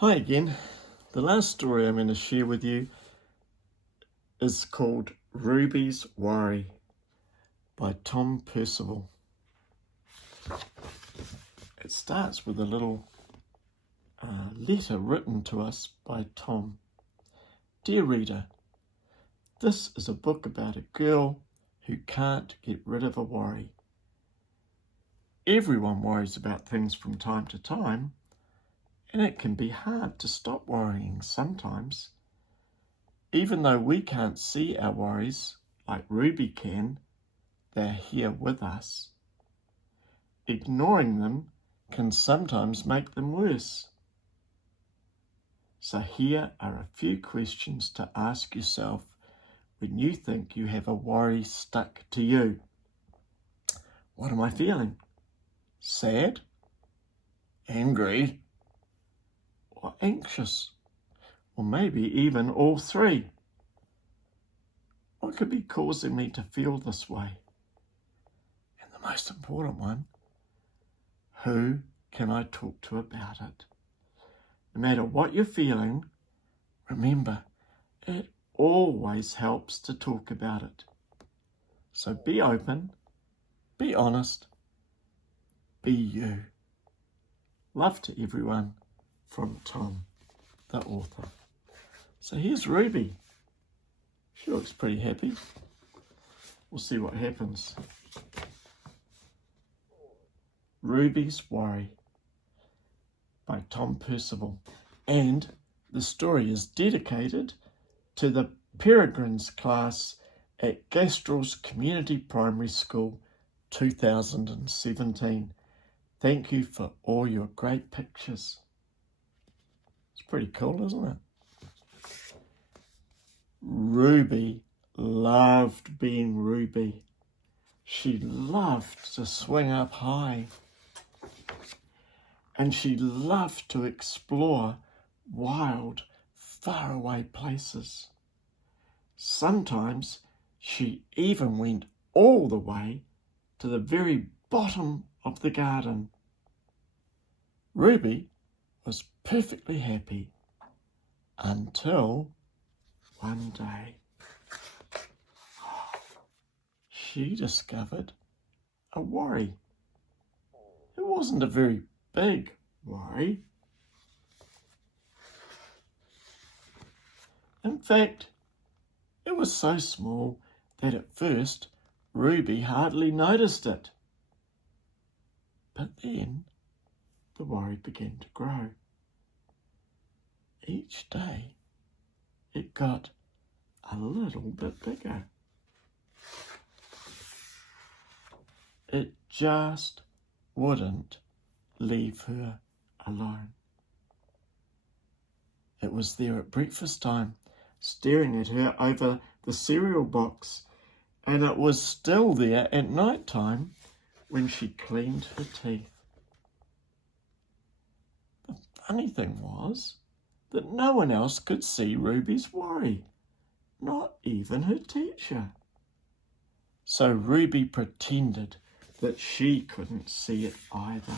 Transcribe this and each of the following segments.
Hi again. The last story I'm going to share with you is called Ruby's Worry by Tom Percival. It starts with a little letter written to us by Tom. Dear reader, this is a book about a girl who can't get rid of a worry. Everyone worries about things from time to time, and it can be hard to stop worrying sometimes. Even though we can't see our worries like Ruby can, they're here with us. Ignoring them can sometimes make them worse. So here are a few questions to ask yourself when you think you have a worry stuck to you. What am I feeling? Sad? Angry? Or anxious? Or maybe even all three? What could be causing me to feel this way? And the most important one, who can I talk to about it? No matter what you're feeling, remember, it always helps to talk about it. So be open, be honest, be you. Love to everyone from Tom, the author. So here's Ruby. She looks pretty happy. We'll see what happens. Ruby's Worry by Tom Percival. And the story is dedicated to the Peregrines class at Gastrel's Community Primary School 2017. Thank you for all your great pictures. It's pretty cool, isn't it? Ruby loved being Ruby. She loved to swing up high. And she loved to explore wild, faraway places. Sometimes she even went all the way to the very bottom of the garden. Ruby was perfectly happy until one day she discovered a worry. It wasn't a very big worry. In fact, it was so small that at first Ruby hardly noticed it. But then the worry began to grow. Each day it got a little bit bigger. It just wouldn't leave her alone. It was there at breakfast time, staring at her over the cereal box, and it was still there at night time when she cleaned her teeth. The funny thing was that no one else could see Ruby's worry, not even her teacher. So Ruby pretended that she couldn't see it either.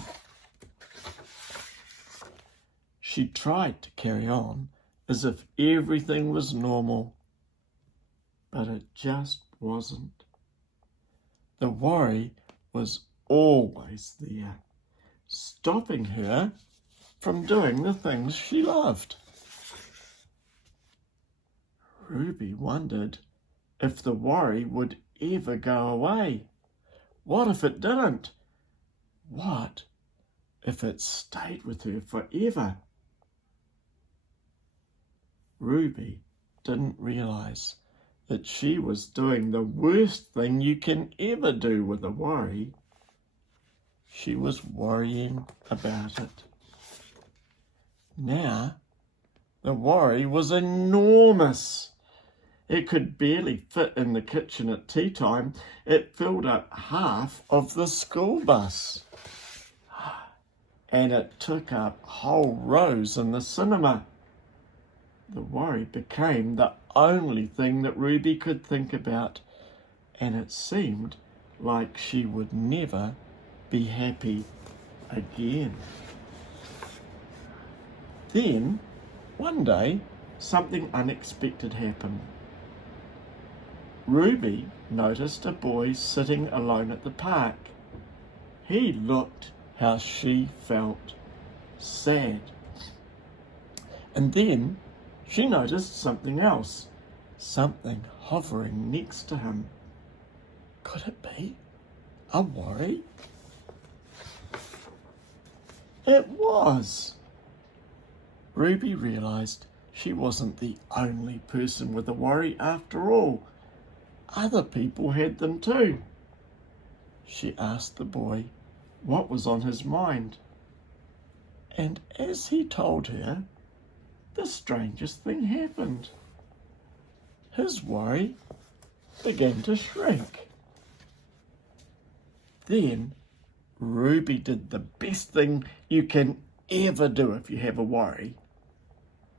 She tried to carry on as if everything was normal, but it just wasn't. The worry was always there, stopping her from doing the things she loved. Ruby wondered if the worry would ever go away. What if it didn't? What if it stayed with her forever? Ruby didn't realize that she was doing the worst thing you can ever do with a worry. She was worrying about it. Now, the worry was enormous. It could barely fit in the kitchen at tea time. It filled up half of the school bus. And it took up whole rows in the cinema. The worry became the only thing that Ruby could think about, and it seemed like she would never be happy again. Then, one day, something unexpected happened. Ruby noticed a boy sitting alone at the park. He looked how she felt, sad. And then she noticed something else, something hovering next to him. Could it be a worry? It was. Ruby realised she wasn't the only person with a worry after all. Other people had them too. She asked the boy what was on his mind. And as he told her, the strangest thing happened. His worry began to shrink. Then Ruby did the best thing you can ever do if you have a worry.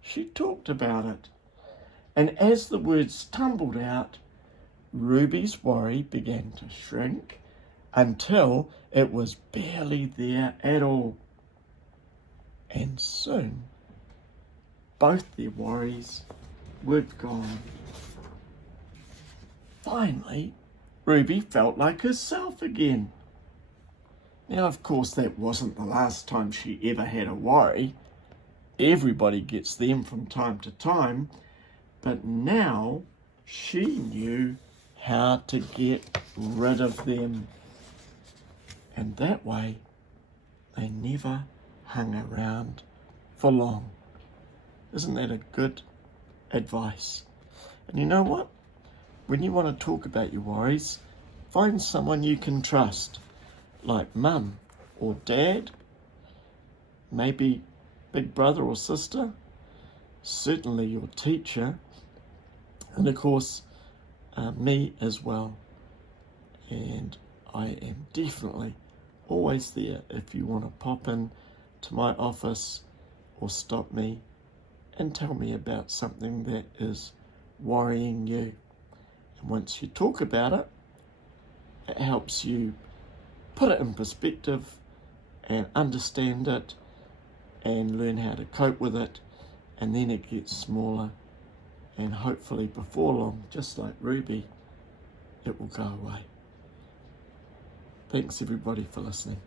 She talked about it. And as the words tumbled out, Ruby's worry began to shrink until it was barely there at all. And soon, both their worries were gone. Finally, Ruby felt like herself again. Now, of course, that wasn't the last time she ever had a worry. Everybody gets them from time to time, but now she knew how to get rid of them. And that way, they never hung around for long. Isn't that a good advice? And you know what? When you want to talk about your worries, find someone you can trust, like mum or dad, maybe big brother or sister, certainly your teacher, and of course, me as well. And I am definitely always there if you want to pop in to my office or stop me and tell me about something that is worrying you. And once you talk about it, it helps you put it in perspective and understand it and learn how to cope with it, and then it gets smaller, and hopefully before long, just like Ruby, it will go away. Thanks everybody for listening.